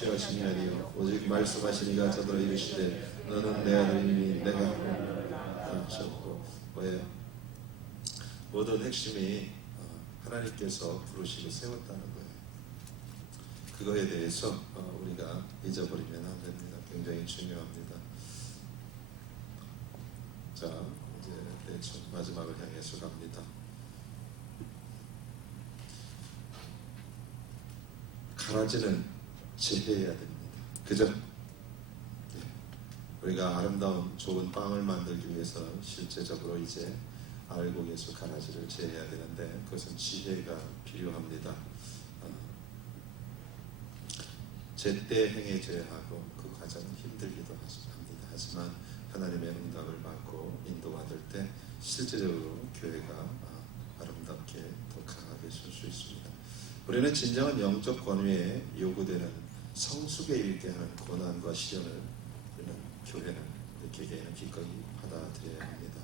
취하시니 아니요 오직 말씀하시니가 저더러 이르시되 너는 내 아들이니 내가 하셨고 뭐예요? 모든 핵심이 하나님께서 부르시고 세웠다는 거예요. 그거에 대해서 우리가 잊어버리면 안 됩니다. 굉장히 중요합니다. 자, 이제 마지막을 향해서 갑니다. 가라지는 지혜해야 됩니다. 그죠? 우리가 아름다운 좋은 빵을 만들기 위해서 실제적으로 이제 알곡에서 가라지를 제해야 되는데 그것은 지혜가 필요합니다. 제때 행해져야 하고 그 과정은 힘들기도 합니다. 하지만 하나님의 응답을 받고 인도받을 때 실제적으로 교회가 아름답게 더 강하게 설 수 있습니다. 우리는 진정한 영적 권위에 요구되는 성숙에 이르게 하는 고난과 시련을 우리는 교회는 개개인은 기꺼이 받아들여야 합니다.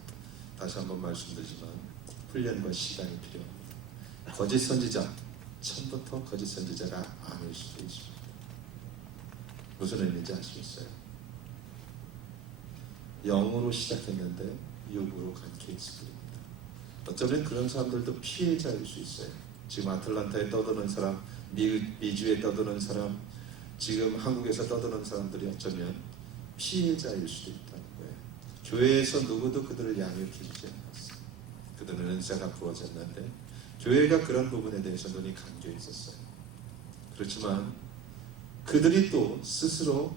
다시 한번 말씀드리지만 훈련과 시간이 필요합니다. 거짓 선지자, 처음부터 거짓 선지자가 아닐 수도 있습니다. 무슨 의미인지 알 수 있어요? 영으로 시작했는데 육으로 간 케이스들입니다. 어쩌면 그런 사람들도 피해자일 수 있어요. 지금 아틀란타에 떠드는 사람, 미주에 떠드는 사람, 지금 한국에서 떠드는 사람들이 어쩌면 피해자일 수도 있다는 거예요. 교회에서 누구도 그들을 양육해주지 않았어요. 그들은 은사가 부어졌는데 교회가 그런 부분에 대해서 눈이 감겨 있었어요. 그렇지만 그들이 또 스스로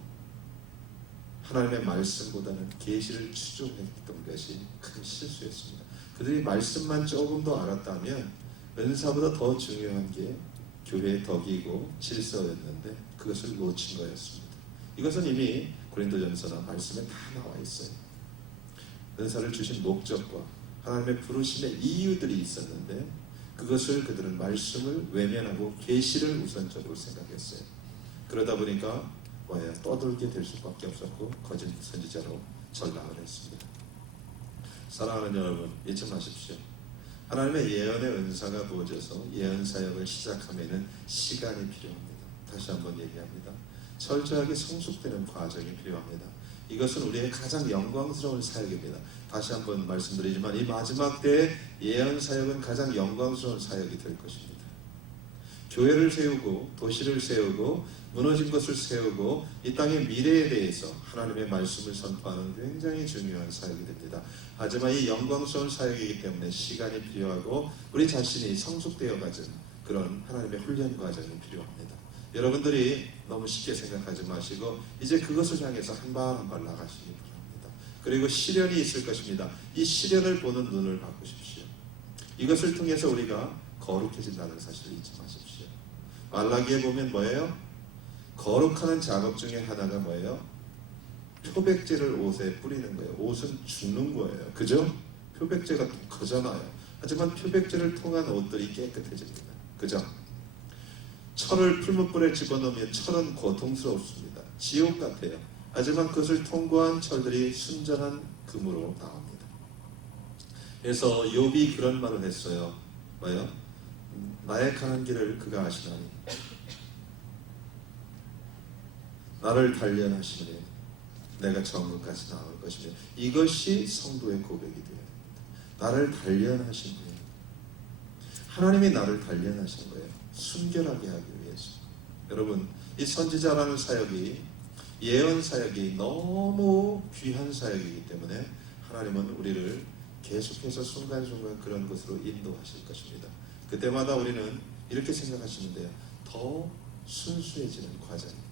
하나님의 말씀보다는 계시를 추종했던 것이 큰 실수였습니다. 그들이 말씀만 조금 더 알았다면 은사보다 더 중요한 게 교회의 덕이고 질서였는데 그것을 놓친 거였습니다. 이것은 이미 고린도전서나 말씀에 다 나와 있어요. 은사를 주신 목적과 하나님의 부르심의 이유들이 있었는데 그것을 그들은 말씀을 외면하고 계시를 우선적으로 생각했어요. 그러다 보니까 떠돌게 될 수밖에 없었고 거짓 선지자로 전락을 했습니다. 사랑하는 여러분, 잊지 마십시오. 하나님의 예언의 은사가 부어져서 예언 사역을 시작하면 시간이 필요합니다. 다시 한번 얘기합니다. 철저하게 성숙되는 과정이 필요합니다. 이것은 우리의 가장 영광스러운 사역입니다. 다시 한번 말씀드리지만 이 마지막 때의 예언 사역은 가장 영광스러운 사역이 될 것입니다. 교회를 세우고 도시를 세우고 무너진 것을 세우고 이 땅의 미래에 대해서 하나님의 말씀을 선포하는 굉장히 중요한 사역이 됩니다. 하지만 이 영광스러운 사역이기 때문에 시간이 필요하고 우리 자신이 성숙되어 가진 그런 하나님의 훈련 과정이 필요합니다. 여러분들이 너무 쉽게 생각하지 마시고 이제 그것을 향해서 한 발 한 발 나가시기 바랍니다. 그리고 시련이 있을 것입니다. 이 시련을 보는 눈을 바꾸십시오. 이것을 통해서 우리가 거룩해진다는 사실을 잊지 마십시오. 말라기에 보면 뭐예요? 거룩하는 작업 중에 하나가 뭐예요? 표백제를 옷에 뿌리는 거예요. 옷은 죽는 거예요. 그죠? 표백제가 독하잖아요. 하지만 표백제를 통한 옷들이 깨끗해집니다. 그죠? 철을 풀무불에 집어넣으면 철은 고통스럽습니다. 지옥 같아요. 하지만 그것을 통과한 철들이 순전한 금으로 나옵니다. 그래서 욥이 그런 말을 했어요. 뭐예요? 나의 가는 길을 그가 아시나니 나를 단련하시니 내가 정금까지 나올 것이며 이것이 성도의 고백이 되어야 됩니다. 나를 단련하신 거예요. 하나님이 나를 단련하신 거예요. 순결하게 하기 위해서. 여러분, 이 선지자라는 사역이 예언 사역이 너무 귀한 사역이기 때문에 하나님은 우리를 계속해서 순간순간 그런 것으로 인도하실 것입니다. 그때마다 우리는 이렇게 생각하시면 돼요. 더 순수해지는 과정이구나.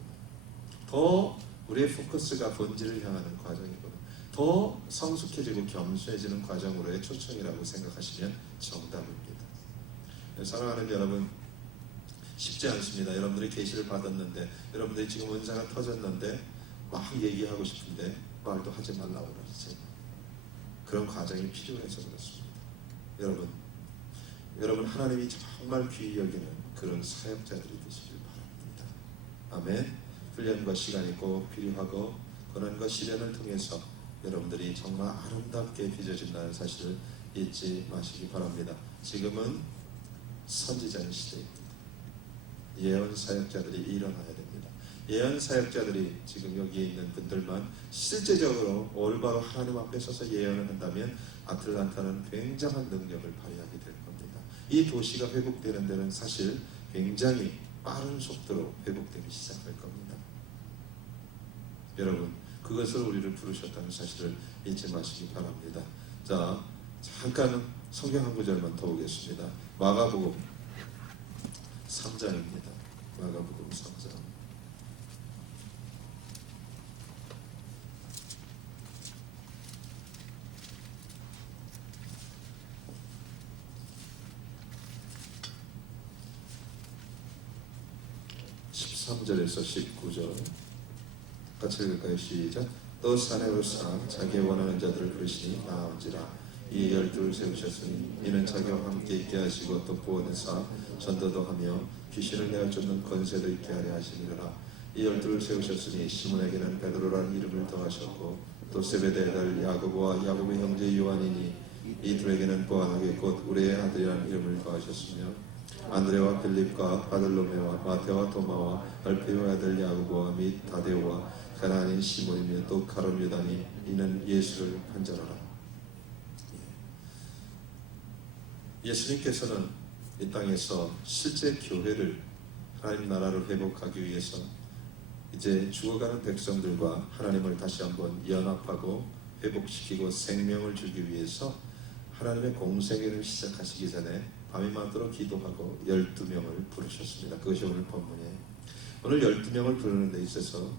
더 우리의 포커스가 본질을 향하는 과정이구나. 더 성숙해지고 겸손해지는 과정으로의 초청이라고 생각하시면 정답입니다. 사랑하는 여러분, 쉽지 않습니다. 여러분들이 계시를 받았는데 여러분들이 지금 은사가 터졌는데 막 얘기하고 싶은데 말도 하지 말라고 그러지. 그런 과정이 필요해서 그렇습니다. 여러분 하나님이 정말 귀히 여기는 그런 사역자들이 되시길 바랍니다. 아멘. 훈련과 시간이 꼭 필요하고 고난과 시련을 통해서 여러분들이 정말 아름답게 빚어진다는 사실을 잊지 마시기 바랍니다. 지금은 선지자의 시대입니다. 예언 사역자들이 일어나야 됩니다. 예언 사역자들이 지금 여기에 있는 분들만 실제적으로 올바로 하나님 앞에 서서 예언을 한다면 아틀란타는 굉장한 능력을 발휘하게 될 겁니다. 이 도시가 회복되는 데는 사실 굉장히 빠른 속도로 회복되기 시작할 겁니다. 여러분, 그것을 우리를 부르셨다는 사실을 잊지 마시기 바랍니다. 자, 잠깐 성경 한 구절만 더 보겠습니다. 마가복음 3장입니다. 마가복음 3장. (13절에서 19절) 같이 읽을까요? 시작. 또 산에 오르사 자기의 원하는 자들을 부르시니 나온지라. 이에 12를 세우셨으니 이는 자기와 함께 있게 하시고 또 구원하사 전도도 하며 귀신을 내어 쫓는 권세도 있게 하려 하시니라. 이 12를 세우셨으니 시몬에게는 베드로라는 이름을 더하셨고 또 세베대의 아들 야고보와 야고보의 형제 요한이니 이 둘에게는 보아나게 곧 우리의 아들이라는 이름을 더하셨으며 안드레와 빌립과 바들로메와 마테와 도마와 알페오의 아들 야고보와 및 다데오와 가나안인 시몬이며 또 가룟 유다니 이는 예수를 간절하라. 예수님께서는 이 땅에서 실제 교회를 하나님 나라를 회복하기 위해서 이제 죽어가는 백성들과 하나님을 다시 한번 연합하고 회복시키고 생명을 주기 위해서 하나님의 공생애를 시작하시기 전에 밤이 많도록 기도하고 12명을 부르셨습니다. 그것이 오늘 본문이에요. 오늘 12명을 부르는 데 있어서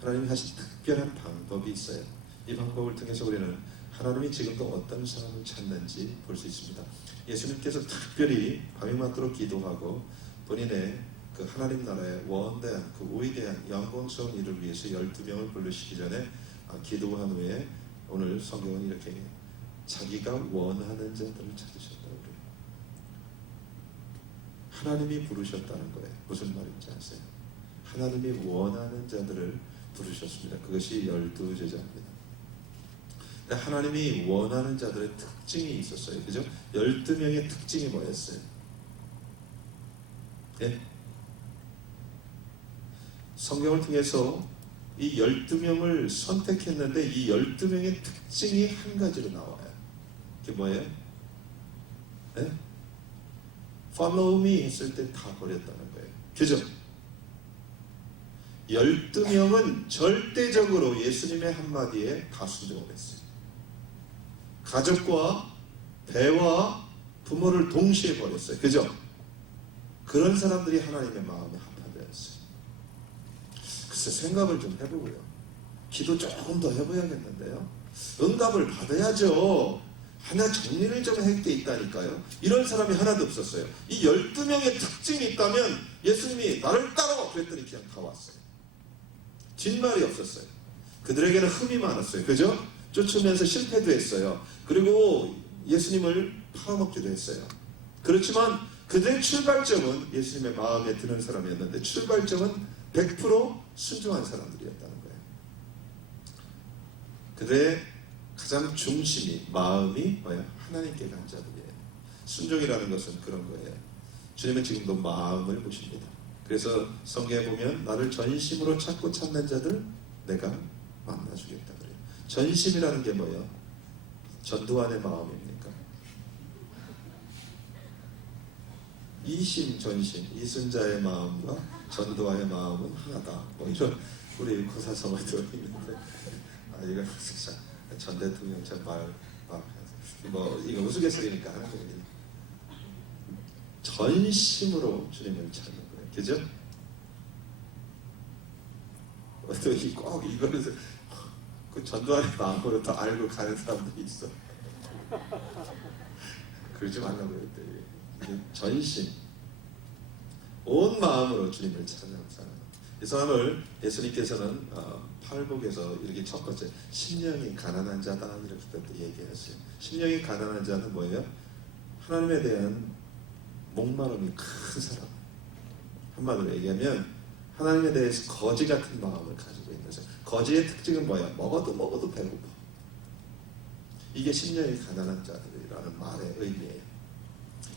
하나님이 하신 특별한 방법이 있어요. 이 방법을 통해서 우리는 하나님이 지금도 어떤 사람을 찾는지 볼 수 있습니다. 예수님께서 특별히 밤이 많도록 기도하고 본인의 그 하나님 나라의 원대한 그 위대한 영광스러운 일을 위해서 12명을 부르시기 전에 기도한 후에 오늘 성경은 이렇게 해요. 자기가 원하는 자들을 찾으셨다고 그래요. 하나님이 부르셨다는 거예요. 무슨 말인지 아세요? 하나님이 원하는 자들을 부르셨습니다. 그것이 12제자입니다. 하나님이 원하는 자들의 특징이 있었어요. 그죠? 12명의 특징이 뭐였어요? 예? 성경을 통해서 이 12명을 선택했는데 이 12명의 특징이 한 가지로 나와요. 그게 뭐예요? 예? Follow me 했을 때 다 버렸다는 거예요. 그죠? 12명은 절대적으로 예수님의 한마디에 다 순종을 했어요. 가족과 배와 부모를 동시에 버렸어요. 그죠? 그런 사람들이 하나님의 마음에 합하되었어요. 글쎄 생각을 좀 해보고요. 기도 조금 더 해봐야겠는데요. 응답을 받아야죠. 하나 정리를 좀 할 게 있다니까요. 이런 사람이 하나도 없었어요. 이 12명의 특징이 있다면 예수님이 나를 따라와 그랬더니 그냥 다 왔어요. 뒷말이 없었어요. 그들에게는 흠이 많았어요. 그죠? 쫓으면서 실패도 했어요. 그리고 예수님을 파먹기도 했어요. 그렇지만 그들의 출발점은 예수님의 마음에 드는 사람이었는데 출발점은 100% 순종한 사람들이었다는 거예요. 그들의 가장 중심이 마음이 뭐야? 하나님께 간 자들이에요. 순종이라는 것은 그런 거예요. 주님은 지금도 마음을 보십니다. 그래서 성경에 보면 나를 전심으로 찾고 찾는 자들 내가 만나주겠다 그래요. 전심이라는 게 뭐예요? 전두환의 마음입니까? 이심 전심 이순자의 마음과 전두환의 마음은 하나다. 뭐 이런 우리 고사성어에 들어있는데 이거 진짜 전 대통령 정말 뭐 이거 우스갯소리니까 하는 거거든요. 전심으로 주님을 찾는 거예요. 그죠? 또 꼭 이거를 그 전두환의 마음으로 더 알고 가는 사람들이 있어. 그러지 말라고 했더니 전심 온 마음으로 주님을 찾는 사람. 이 사람을 예수님께서는 팔복에서 이렇게 첫 번째 심령이 가난한 자다 이렇게 또 얘기했어요. 심령이 가난한 자는 뭐예요? 하나님에 대한 목마름이 큰 사람. 한마디로 얘기하면 하나님에 대해서 거지 같은 마음을 가지고 있는 사람. 거지의 특징은 뭐야? 먹어도 배고파. 이게 심령이 가난한 자들이라는 말의 의미예요.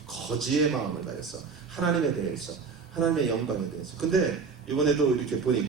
거지의 마음을 가졌어. 하나님에 대해서, 하나님의 영광에 대해서. 근데 이번에도 이렇게 보니까